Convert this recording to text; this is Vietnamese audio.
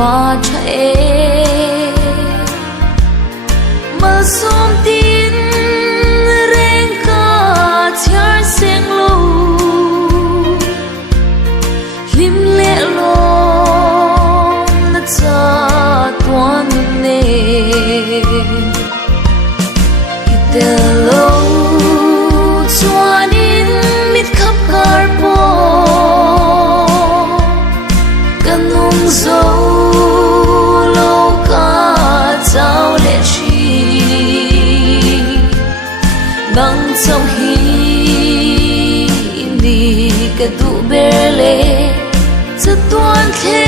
và trẻ mà xóm tin rèn cả chia sen lâu lim lệ lo na cha tuan nè ite lâu chuan in mit khắp gar po kanung dấu lâu cả trao lệ chi nang trong hi ni cái duhber lệ cho tuan thế